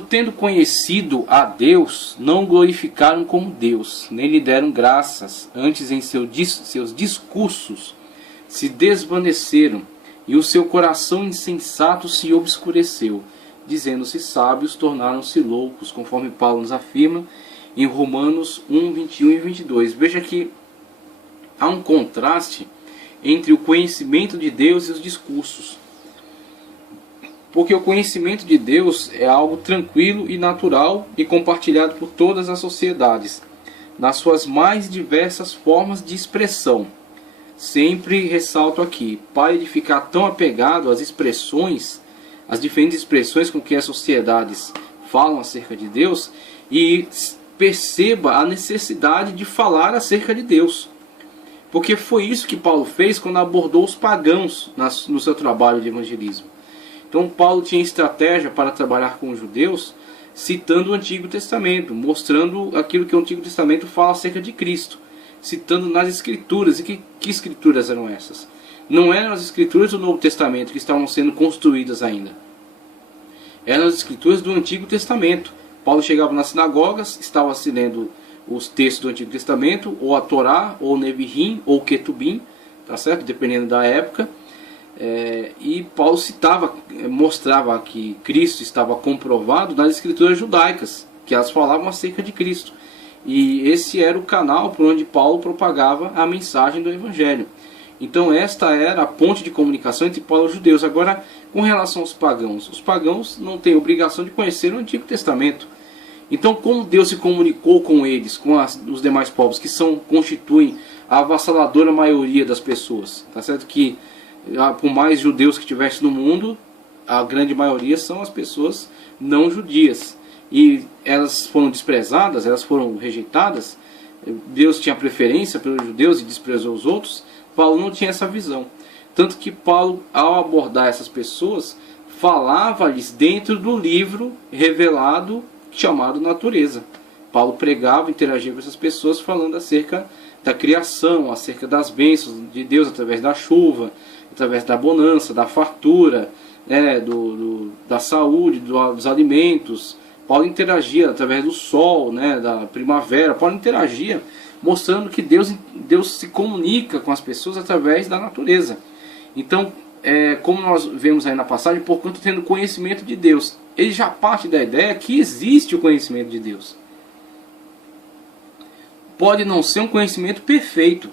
Tendo conhecido a Deus, não glorificaram como Deus, nem lhe deram graças, antes em seus discursos se desvaneceram, e o seu coração insensato se obscureceu, dizendo-se sábios, tornaram-se loucos, conforme Paulo nos afirma em Romanos 1, 21 e 22. Veja que há um contraste entre o conhecimento de Deus e os discursos. Porque o conhecimento de Deus é algo tranquilo e natural e compartilhado por todas as sociedades, nas suas mais diversas formas de expressão. Sempre ressalto aqui, pare de ficar tão apegado às expressões, às diferentes expressões com que as sociedades falam acerca de Deus, e perceba a necessidade de falar acerca de Deus. Porque foi isso que Paulo fez quando abordou os pagãos no seu trabalho de evangelismo. Então Paulo tinha estratégia para trabalhar com os judeus, citando o Antigo Testamento, mostrando aquilo que o Antigo Testamento fala acerca de Cristo, citando nas Escrituras. E que Escrituras eram essas? Não eram as Escrituras do Novo Testamento que estavam sendo construídas ainda. Eram as Escrituras do Antigo Testamento. Paulo chegava nas sinagogas, estava se lendo os textos do Antigo Testamento, ou a Torá, ou o Neviim, ou o Ketubim, tá certo? Dependendo da época. E Paulo mostrava que Cristo estava comprovado nas escrituras judaicas, que elas falavam acerca de Cristo. E esse era o canal por onde Paulo propagava a mensagem do Evangelho. Então esta era a ponte de comunicação entre Paulo e os judeus. Agora, com relação aos pagãos, os pagãos não têm obrigação de conhecer o Antigo Testamento. Então, como Deus se comunicou com eles, com os demais povos, que constituem a avassaladora maioria das pessoas? Tá certo que por mais judeus que tivesse no mundo, a grande maioria são as pessoas não judias. E elas foram desprezadas, elas foram rejeitadas. Deus tinha preferência pelos judeus e desprezou os outros. Paulo não tinha essa visão. Tanto que Paulo, ao abordar essas pessoas, falava-lhes dentro do livro revelado chamado Natureza. Paulo pregava, interagia com essas pessoas falando acerca da criação, acerca das bênçãos de Deus através da chuva, através da bonança, da fartura, da saúde, dos alimentos. Paulo interagia através do sol, da primavera. Paulo interagia mostrando que Deus se comunica com as pessoas através da natureza. Então, como nós vemos aí na passagem, porquanto tendo conhecimento de Deus, ele já parte da ideia que existe o conhecimento de Deus. Pode não ser um conhecimento perfeito,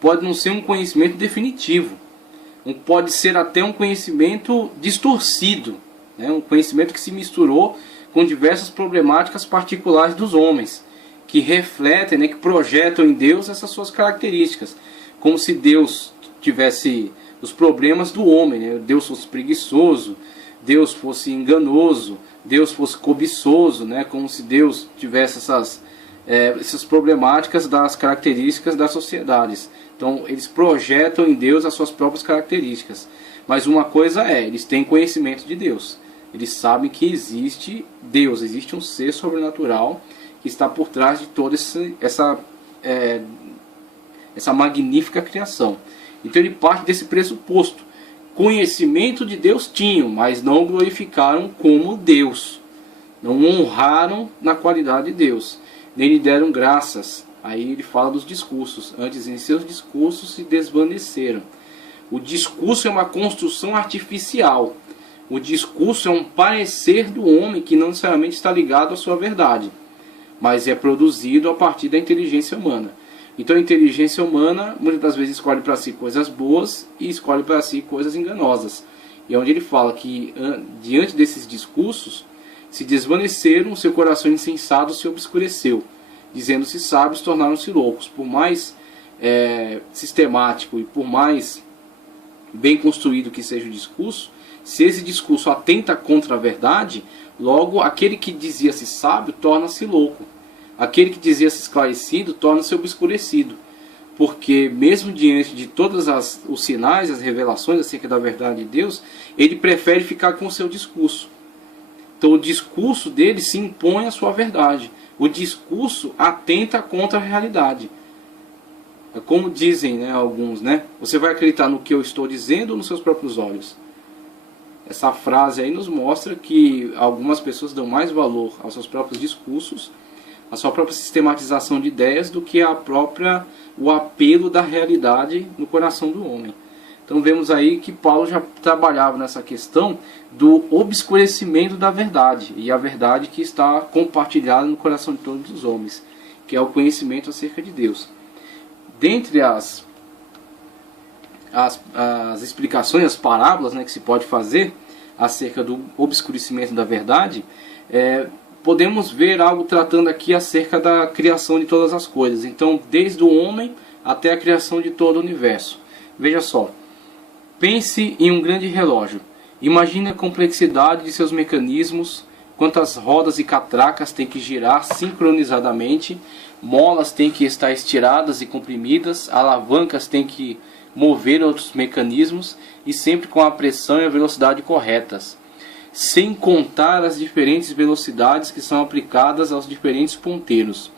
pode não ser um conhecimento definitivo, pode ser até um conhecimento distorcido, um conhecimento que se misturou com diversas problemáticas particulares dos homens, que refletem, que projetam em Deus essas suas características, como se Deus tivesse os problemas do homem, Deus fosse preguiçoso, Deus fosse enganoso, Deus fosse cobiçoso, como se Deus tivesse essas problemáticas das características das sociedades. Então eles projetam em Deus as suas próprias características. Mas uma coisa eles têm conhecimento de Deus. Eles sabem que existe Deus, existe um ser sobrenatural que está por trás de toda essa magnífica criação. Então ele parte desse pressuposto. Conhecimento de Deus tinham, mas não glorificaram como Deus. Não honraram na qualidade de Deus, nem lhe deram graças. Aí ele fala dos discursos. Antes, em seus discursos se desvaneceram. O discurso é uma construção artificial. O discurso é um parecer do homem que não necessariamente está ligado à sua verdade, mas é produzido a partir da inteligência humana. Então a inteligência humana muitas das vezes escolhe para si coisas boas e escolhe para si coisas enganosas. E é onde ele fala que diante desses discursos se desvaneceram, o seu coração insensato se obscureceu, dizendo-se sábios, tornaram-se loucos. Por mais sistemático e por mais bem construído que seja o discurso, se esse discurso atenta contra a verdade, logo aquele que dizia-se sábio torna-se louco. Aquele que dizia-se esclarecido torna-se obscurecido. Porque mesmo diante de todos os sinais, as revelações acerca da verdade de Deus, ele prefere ficar com o seu discurso. Então o discurso dele se impõe à sua verdade. O discurso atenta contra a realidade. É como dizem alguns, você vai acreditar no que eu estou dizendo ou nos seus próprios olhos? Essa frase aí nos mostra que algumas pessoas dão mais valor aos seus próprios discursos, à sua própria sistematização de ideias, do que o apelo da realidade no coração do homem. Então vemos aí que Paulo já trabalhava nessa questão do obscurecimento da verdade, e a verdade que está compartilhada no coração de todos os homens, que é o conhecimento acerca de Deus. Dentre as explicações, as parábolas, né, que se pode fazer acerca do obscurecimento da verdade, podemos ver algo tratando aqui acerca da criação de todas as coisas. Então, desde o homem até a criação de todo o universo. Veja só, pense em um grande relógio. Imagine a complexidade de seus mecanismos, quantas rodas e catracas têm que girar sincronizadamente, molas têm que estar estiradas e comprimidas, alavancas têm que mover outros mecanismos, e sempre com a pressão e a velocidade corretas, sem contar as diferentes velocidades que são aplicadas aos diferentes ponteiros.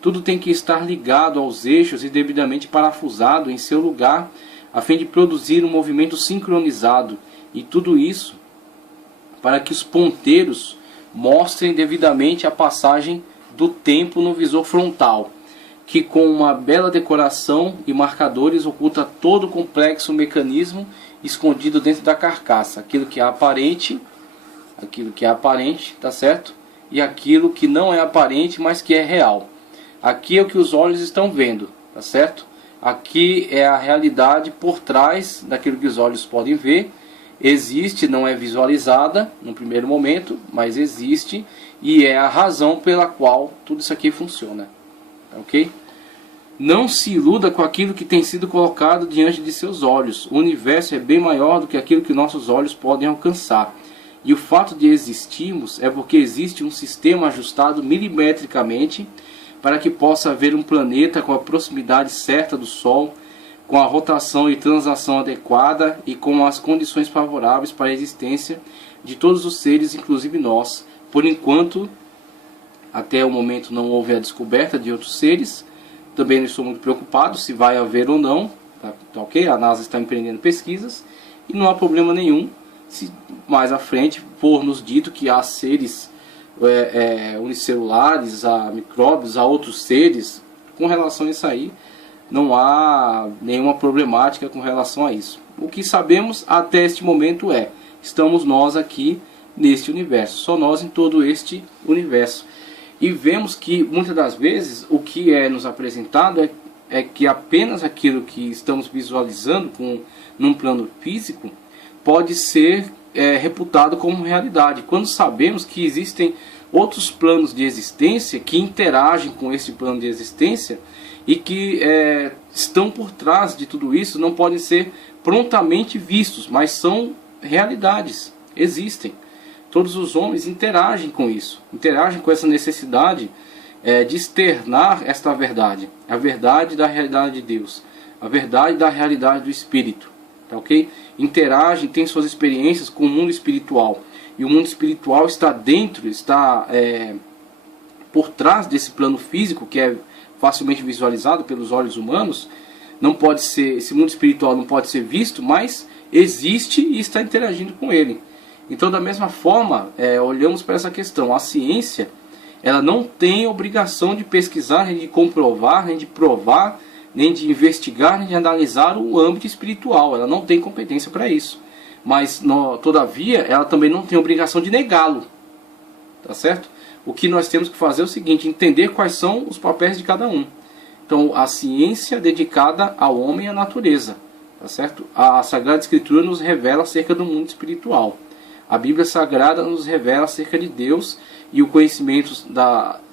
Tudo tem que estar ligado aos eixos e devidamente parafusado em seu lugar, a fim de produzir um movimento sincronizado, e tudo isso para que os ponteiros mostrem devidamente a passagem do tempo no visor frontal, que com uma bela decoração e marcadores oculta todo o complexo mecanismo escondido dentro da carcaça, aquilo que é aparente, tá certo? E aquilo que não é aparente, mas que é real. Aqui é o que os olhos estão vendo, tá certo? Aqui é a realidade por trás daquilo que os olhos podem ver. Existe, não é visualizada no primeiro momento, mas existe, e é a razão pela qual tudo isso aqui funciona. Ok? Não se iluda com aquilo que tem sido colocado diante de seus olhos. O universo é bem maior do que aquilo que nossos olhos podem alcançar. E o fato de existirmos é porque existe um sistema ajustado milimetricamente para que possa haver um planeta com a proximidade certa do Sol, com a rotação e translação adequada e com as condições favoráveis para a existência de todos os seres, inclusive nós. Por enquanto, até o momento não houve a descoberta de outros seres. Também não estou muito preocupado se vai haver ou não, tá ok? A NASA está empreendendo pesquisas e não há problema nenhum se mais à frente for nos dito que há seres unicelulares, há micróbios, há outros seres. Com relação a isso aí, não há nenhuma problemática com relação a isso. O que sabemos até este momento estamos nós aqui neste universo, só nós em todo este universo. E vemos que muitas das vezes o que é nos apresentado é que apenas aquilo que estamos visualizando num plano físico pode ser reputado como realidade, quando sabemos que existem outros planos de existência que interagem com esse plano de existência e que estão por trás de tudo isso, não podem ser prontamente vistos, mas são realidades, existem. Todos os homens interagem com isso, interagem com essa necessidade de externar esta verdade, a verdade da realidade de Deus, a verdade da realidade do Espírito, tá ok? Interagem, têm suas experiências com o mundo espiritual, e o mundo espiritual está dentro, está por trás desse plano físico que é facilmente visualizado pelos olhos humanos. Não pode ser, esse mundo espiritual não pode ser visto, mas existe e está interagindo com ele. Então, da mesma forma, olhamos para essa questão. A ciência, ela não tem obrigação de pesquisar, nem de comprovar, nem de provar, nem de investigar, nem de analisar o âmbito espiritual. Ela não tem competência para isso. Mas, todavia, ela também não tem obrigação de negá-lo. Tá certo? O que nós temos que fazer é o seguinte: entender quais são os papéis de cada um. Então, a ciência dedicada ao homem e à natureza. Tá certo? A Sagrada Escritura nos revela acerca do mundo espiritual. A Bíblia Sagrada nos revela acerca de Deus, e o conhecimento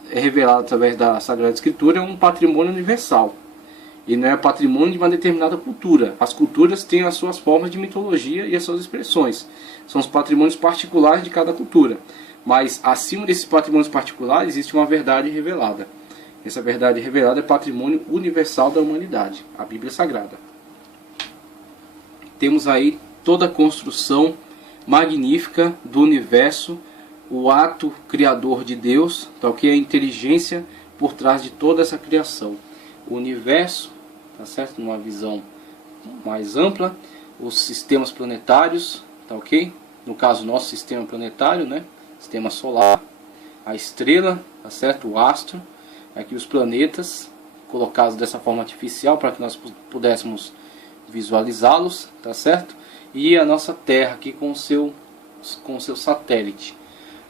revelado através da Sagrada Escritura é um patrimônio universal. E não é patrimônio de uma determinada cultura. As culturas têm as suas formas de mitologia e as suas expressões. São os patrimônios particulares de cada cultura. Mas acima desses patrimônios particulares existe uma verdade revelada. Essa verdade revelada é patrimônio universal da humanidade, a Bíblia Sagrada. Temos aí toda a construção magnífica do universo, o ato criador de Deus, tá ok? A inteligência por trás de toda essa criação. O universo, tá certo? Numa visão mais ampla, os sistemas planetários, tá ok? no caso nosso sistema planetário, né? Sistema solar, a estrela, tá certo? O astro, aqui os planetas colocados dessa forma artificial para que nós pudéssemos visualizá-los, tá certo? E a nossa Terra aqui com o seu satélite.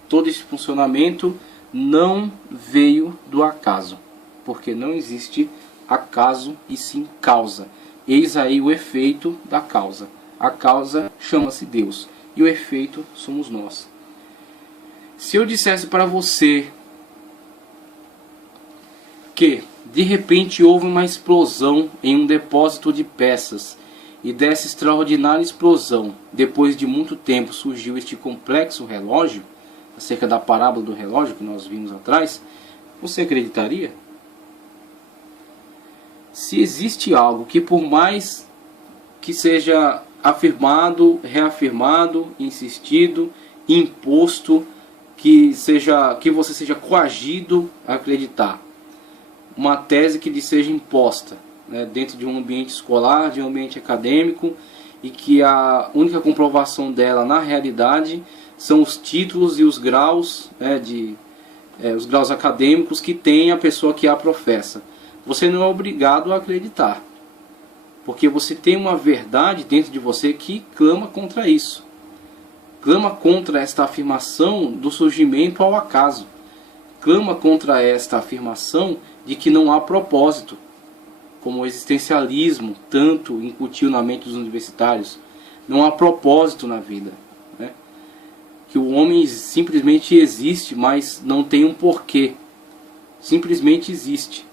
Todo esse funcionamento não veio do acaso, porque não existe acaso e sim causa. Eis aí o efeito da causa. A causa chama-se Deus e o efeito somos nós. Se eu dissesse para você que de repente houve uma explosão em um depósito de peças e dessa extraordinária explosão, depois de muito tempo surgiu este complexo relógio, acerca da parábola do relógio que nós vimos atrás, você acreditaria? Se existe algo que por mais que seja afirmado, reafirmado, insistido, imposto, que você seja coagido a acreditar, uma tese que lhe seja imposta, né, dentro de um ambiente escolar, de um ambiente acadêmico, e que a única comprovação dela na realidade são os títulos e os graus, né, os graus acadêmicos que tem a pessoa que a professa. Você não é obrigado a acreditar, porque você tem uma verdade dentro de você que clama contra isso. Clama contra esta afirmação do surgimento ao acaso. Clama contra esta afirmação de que não há propósito, como o existencialismo tanto incutiu na mente dos universitários. Não há propósito na vida, né? Que o homem simplesmente existe, mas não tem um porquê. Simplesmente existe.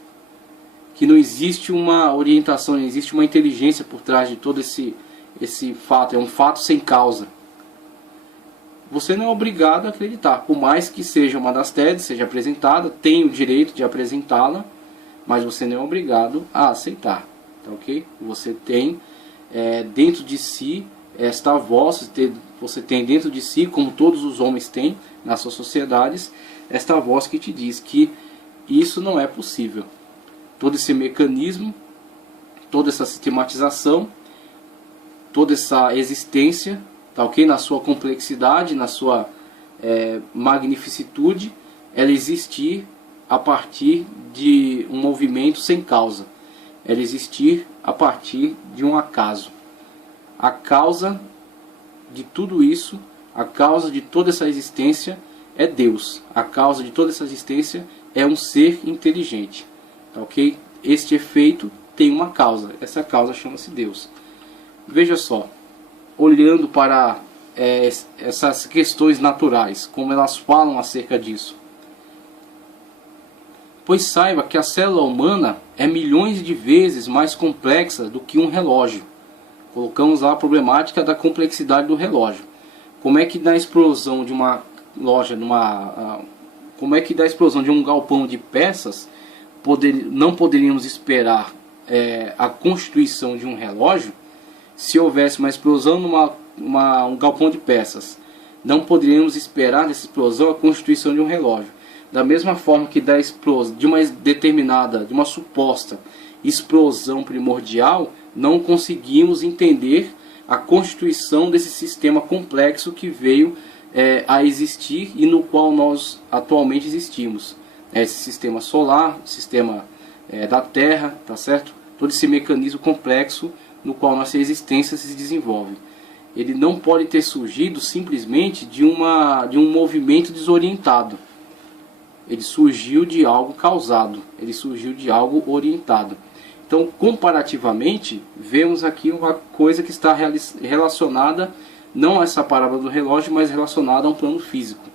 Que não existe uma orientação, não existe uma inteligência por trás de todo esse fato. É um fato sem causa. Você não é obrigado a acreditar, por mais que seja uma das teses, seja apresentada, tem o direito de apresentá-la, mas você não é obrigado a aceitar, tá ok? Você tem dentro de si esta voz, você tem dentro de si, como todos os homens têm nas suas sociedades, esta voz que te diz que isso não é possível. Todo esse mecanismo, toda essa sistematização, toda essa existência, tá ok? Na sua complexidade, na sua magnificitude, ela existir a partir de um movimento sem causa. Ela existir a partir de um acaso. A causa de tudo isso, a causa de toda essa existência é Deus. A causa de toda essa existência é um ser inteligente. Tá ok? Este efeito tem uma causa. Essa causa chama-se Deus. Veja só, olhando para essas questões naturais, como elas falam acerca disso. Pois saiba que a célula humana é milhões de vezes mais complexa do que um relógio. Colocamos lá a problemática da complexidade do relógio. Como é que da explosão de uma loja, como é que da explosão de um galpão de peças não poderíamos esperar a constituição de um relógio? Se houvesse uma explosão um galpão de peças, não poderíamos esperar dessa explosão a constituição de um relógio. Da mesma forma que da explosão de uma suposta explosão primordial, não conseguimos entender a constituição desse sistema complexo que veio a existir e no qual nós atualmente existimos. Esse sistema solar, sistema da Terra, tá certo? Todo esse mecanismo complexo no qual nossa existência se desenvolve. Ele não pode ter surgido simplesmente de um movimento desorientado. Ele surgiu de algo causado, ele surgiu de algo orientado. Então, comparativamente, vemos aqui uma coisa que está relacionada, não a essa parábola do relógio, mas relacionada a um plano físico.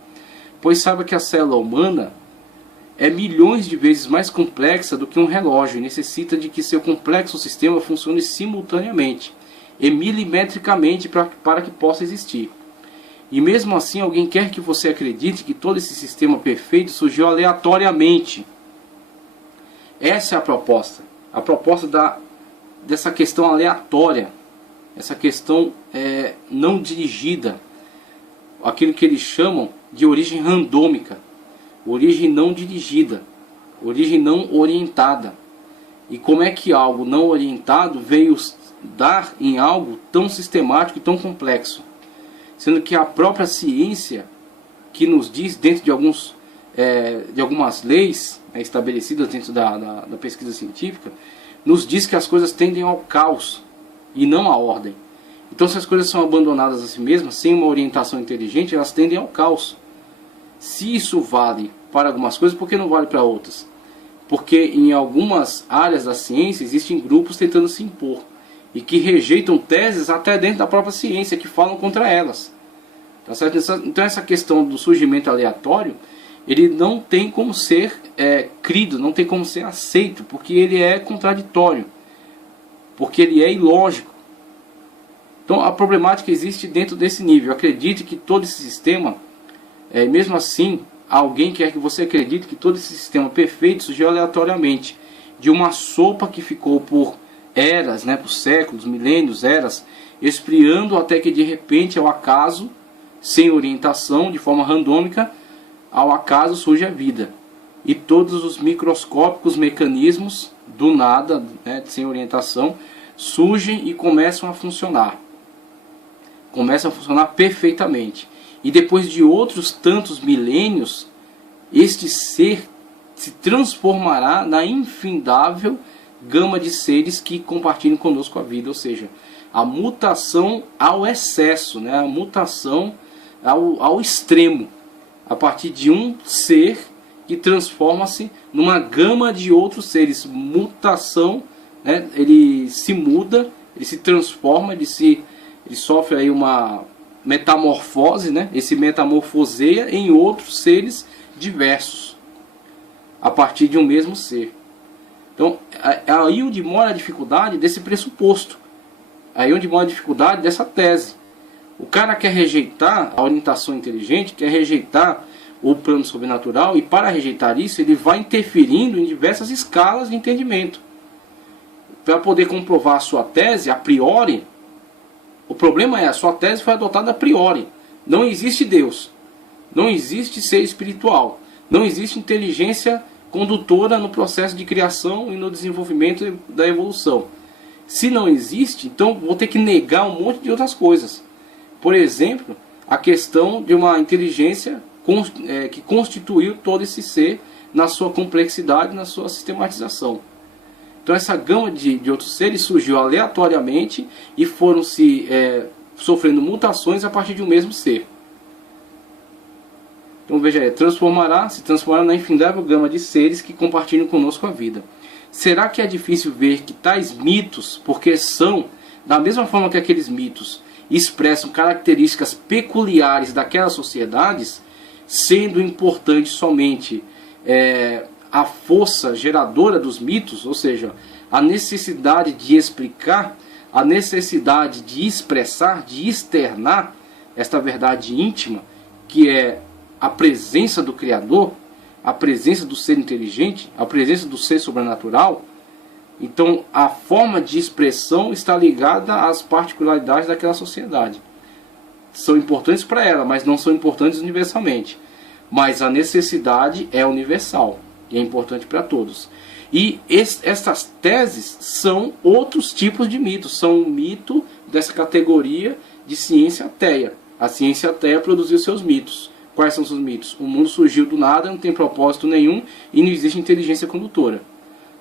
Pois saiba que a célula humana é milhões de vezes mais complexa do que um relógio e necessita de que seu complexo sistema funcione simultaneamente e milimetricamente para que possa existir. E mesmo assim, alguém quer que você acredite que todo esse sistema perfeito surgiu aleatoriamente. Essa é a proposta. A proposta dessa questão aleatória. Essa questão não dirigida. Aquilo que eles chamam de origem randômica. Origem não dirigida. Origem não orientada. E como é que algo não orientado veio dar em algo tão sistemático e tão complexo? sendo que a própria ciência, que nos diz, dentro de algumas leis estabelecidas dentro da pesquisa científica, nos diz que as coisas tendem ao caos e não à ordem. Então, se as coisas são abandonadas a si mesmas, sem uma orientação inteligente, elas tendem ao caos. Se isso vale para algumas coisas, por que não vale para outras? Porque em algumas áreas da ciência existem grupos tentando se impor e que rejeitam teses até dentro da própria ciência, que falam contra elas. Tá certo? Então essa questão do surgimento aleatório, ele não tem como ser crido, não tem como ser aceito, porque ele é contraditório, porque ele é ilógico. Então a problemática existe dentro desse nível. Acredite que todo esse sistema, mesmo assim, alguém quer que você acredite que todo esse sistema perfeito surgiu aleatoriamente, de uma sopa que ficou por eras, por séculos, milênios, eras, esfriando até que de repente, ao acaso, sem orientação, de forma randômica, ao acaso surge a vida. E todos os microscópicos mecanismos, do nada, sem orientação, surgem e começam a funcionar. Começam a funcionar perfeitamente. E depois de outros tantos milênios, este ser se transformará na infindável gama de seres que compartilham conosco a vida. Ou seja, a mutação ao excesso, a mutação ao extremo, a partir de um ser que transforma-se numa gama de outros seres. Mutação, ele se muda, ele se transforma, ele sofre aí uma metamorfose, ele se metamorfoseia em outros seres diversos, a partir de um mesmo ser. Então, é aí onde mora a dificuldade desse pressuposto, aí onde mora a dificuldade dessa tese. O cara quer rejeitar a orientação inteligente, quer rejeitar o plano sobrenatural, e para rejeitar isso, ele vai interferindo em diversas escalas de entendimento. Para poder comprovar a sua tese a priori, o problema é, a sua tese foi adotada a priori. Não existe Deus, não existe ser espiritual, não existe inteligência condutora no processo de criação e no desenvolvimento da evolução. Se não existe, então vou ter que negar um monte de outras coisas. Por exemplo, a questão de uma inteligência que constituiu todo esse ser na sua complexidade, na sua sistematização. Então essa gama de outros seres surgiu aleatoriamente e foram sofrendo mutações a partir de um mesmo ser. Então veja aí, se transformará na infindável gama de seres que compartilham conosco a vida. Será que é difícil ver que tais mitos, porque são, da mesma forma que aqueles mitos expressam características peculiares daquelas sociedades, sendo importante somente a força geradora dos mitos, ou seja, a necessidade de explicar, a necessidade de expressar, de externar esta verdade íntima, que é a presença do Criador, a presença do ser inteligente, a presença do ser sobrenatural. Então a forma de expressão está ligada às particularidades daquela sociedade. São importantes para ela, mas não são importantes universalmente. Mas a necessidade é universal e é importante para todos. E essas teses são outros tipos de mitos. São um mito dessa categoria de ciência ateia. A ciência ateia produziu seus mitos. Quais são os seus mitos? O mundo surgiu do nada, não tem propósito nenhum e não existe inteligência condutora.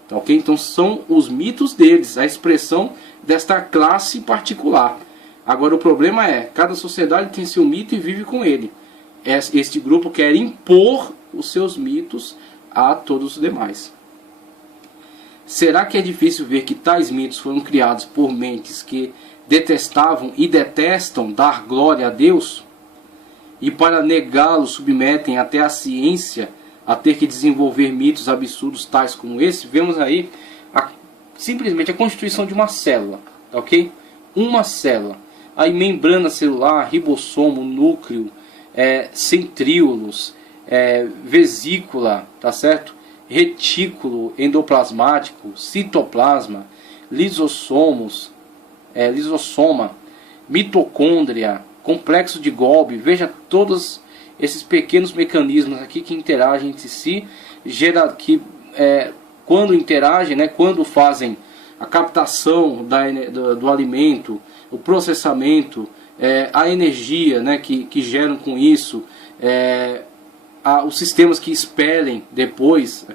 Tá, ok? Então são os mitos deles, a expressão desta classe particular. Agora o problema é, cada sociedade tem seu mito e vive com ele. Este grupo quer impor os seus mitos a todos os demais. Será que é difícil ver que tais mitos foram criados por mentes que detestavam e detestam dar glória a Deus? E para negá-lo submetem até a ciência a ter que desenvolver mitos absurdos tais como esse? Vemos aí simplesmente a constituição de uma célula, tá, ok? Uma célula. Aí membrana celular, ribossomo, núcleo, centríolos, vesícula, tá certo? Retículo endoplasmático, citoplasma, lisossoma, mitocôndria, complexo de Golgi. Veja todos esses pequenos mecanismos aqui que interagem entre si, quando interagem, quando fazem a captação do alimento, o processamento a energia, né, que geram com isso, os sistemas que expelem depois